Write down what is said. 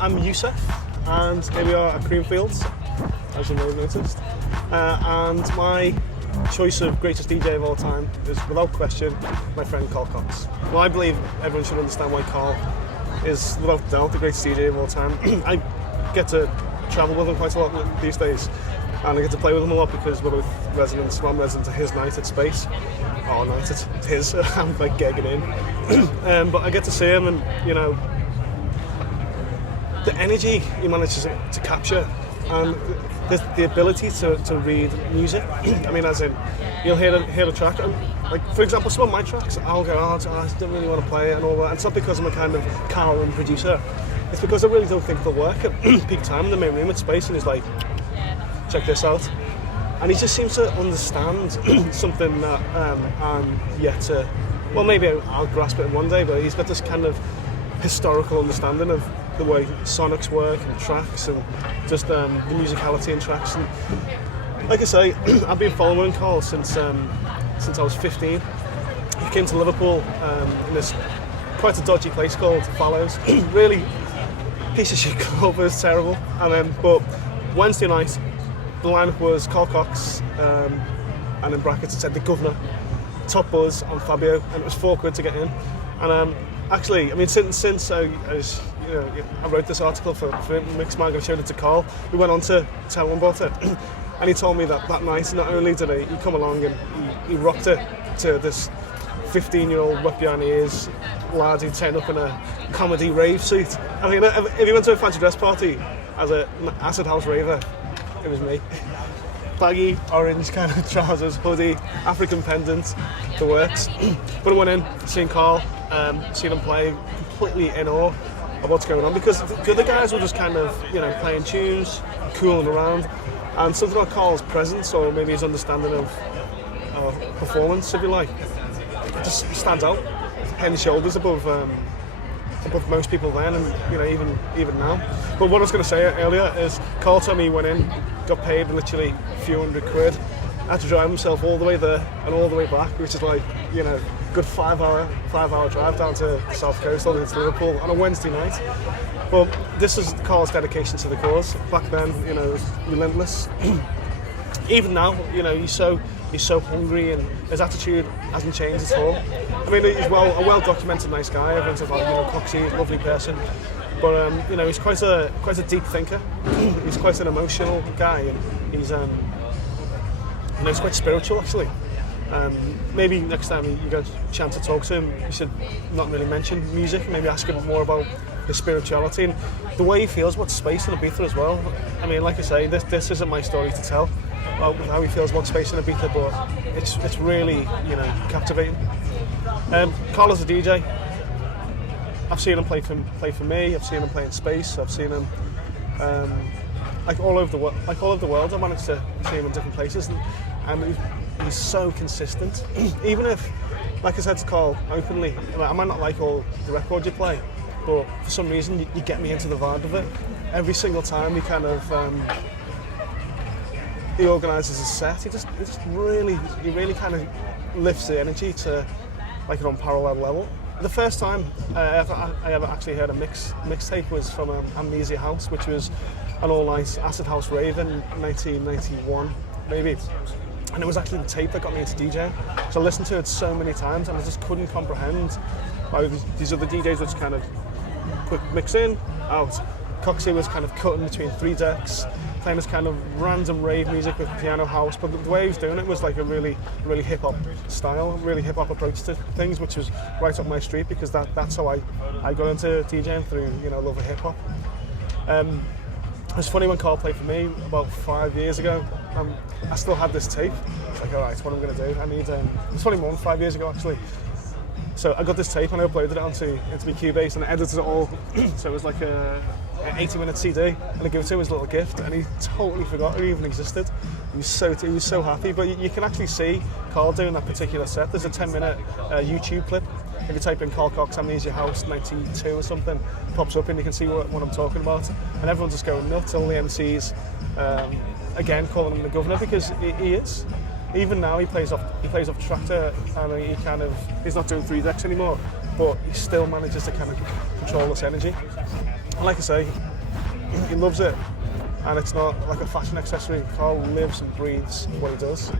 I'm Yousef, and here we are at Creamfields, as you may have noticed. And my choice of greatest DJ of all time is, without question, my friend COX. Well, I believe everyone should understand why Carl is, without doubt, the greatest DJ of all time. I get to travel with him quite a lot these days, and I get to play with him a lot because we're both residents. Well, I'm resident of his night at Space. Our night at his. I'm like gigging in. But I get to see him, and you know, the energy he manages to capture, and the ability to read music. I mean, as in, you'll hear a track, and like, for example, some of my tracks, I'll go, I don't really want to play it and all that. And it's not because I'm a kind of Carl and producer. It's because I really don't think they'll work at peak time in the main room at Space, and he's like, check this out. And he just seems to understand something that I'm yet to, well, maybe I'll grasp it one day, but he's got this kind of historical understanding of the way sonics work and tracks, and just the musicality in tracks. And like I say, I've been following Carl since I was 15. He came to Liverpool in this quite a dodgy place called Fallows. Really piece of shit club, it was terrible. And then, but Wednesday night, the lineup was COX, and in brackets it said the Governor, Top Buzz on Fabio, and it was £4 to get in. And actually, I mean, since I wrote this article for Mixmag and showed it to Carl, we went on to tell him about it. And he told me that night, not only did he come along and he rocked it to this 15-year-old rock behind the ears lad who turned up in a comedy rave suit. I mean, if he went to a fancy dress party as an acid house raver, it was me. Baggy, orange kind of trousers, hoodie, African pendant, the works. But I went in, seeing Carl, seeing him play, completely in awe of what's going on, because the other guys were just kind of, playing tunes, cooling around, and something about Carl's presence, or maybe his understanding of performance, if you like, it just stands out, head and shoulders above most people then, and even now. But what I was going to say earlier is, Carl told me he went in, got paid literally a few £100, had to drive himself all the way there and all the way back, which is like, good 5 hour drive down to the South Coast, all the way to Liverpool on a Wednesday night. But this is Carl's dedication to the cause. Back then, it was relentless. Even now, he's so hungry, and his attitude hasn't changed at all. I mean, he's a well-documented nice guy. Everyone's like, Coxie, he's a lovely person. But he's quite a deep thinker. He's quite an emotional guy, and he's he's quite spiritual actually. Maybe next time you get a chance to talk to him, you should not really mention music. Maybe ask him more about his spirituality and the way he feels about space in Ibiza as well. I mean, like I say, this isn't my story to tell about how he feels about space in Ibiza, but it's really captivating. Carl is a DJ. I've seen him play for me. I've seen him play in Space. I've seen him all over the world. I managed to see him in different places, and he's so consistent. Even if, like I said to Carl openly, I might not like all the records you play, but for some reason you get me into the vibe of it. Every single time he organises a set, he really kind of lifts the energy to like an unparalleled level. The first time I ever actually heard a mixtape was from Amnesia House, which was an all-night acid house rave in 1991, maybe. And it was actually the tape that got me into DJing. So I listened to it so many times, and I just couldn't comprehend why these other DJs would kind of quick mix in, out. Coxie was kind of cutting between 3 decks, playing this kind of random rave music with piano house, but the way he was doing it was like a really hip-hop style, really hip-hop approach to things, which was right up my street, because that's how I got into DJing, through love of hip-hop. It was funny when Carl played for me about 5 years ago. I still had this tape. It's like, all right, what am I going to do? I need. It's funny, more than 5 years ago actually. So I got this tape and I uploaded it into my Cubase and I edited it all. So it was like an 80-minute CD, and I gave it to him as a little gift, and he totally forgot it even existed. He was so happy. But you can actually see Carl doing that particular set. There's a 10-minute YouTube clip. If you type in Carl Cox Amnesia House 92 or something, it pops up and you can see what I'm talking about. And everyone's just going nuts. All the MCs, again, calling him the Governor, because he is. Even now he plays off Tractor, and he's not doing 3 decks anymore, but he still manages to kind of control this energy. And like I say, he loves it, and it's not like a fashion accessory. Carl lives and breathes what he does.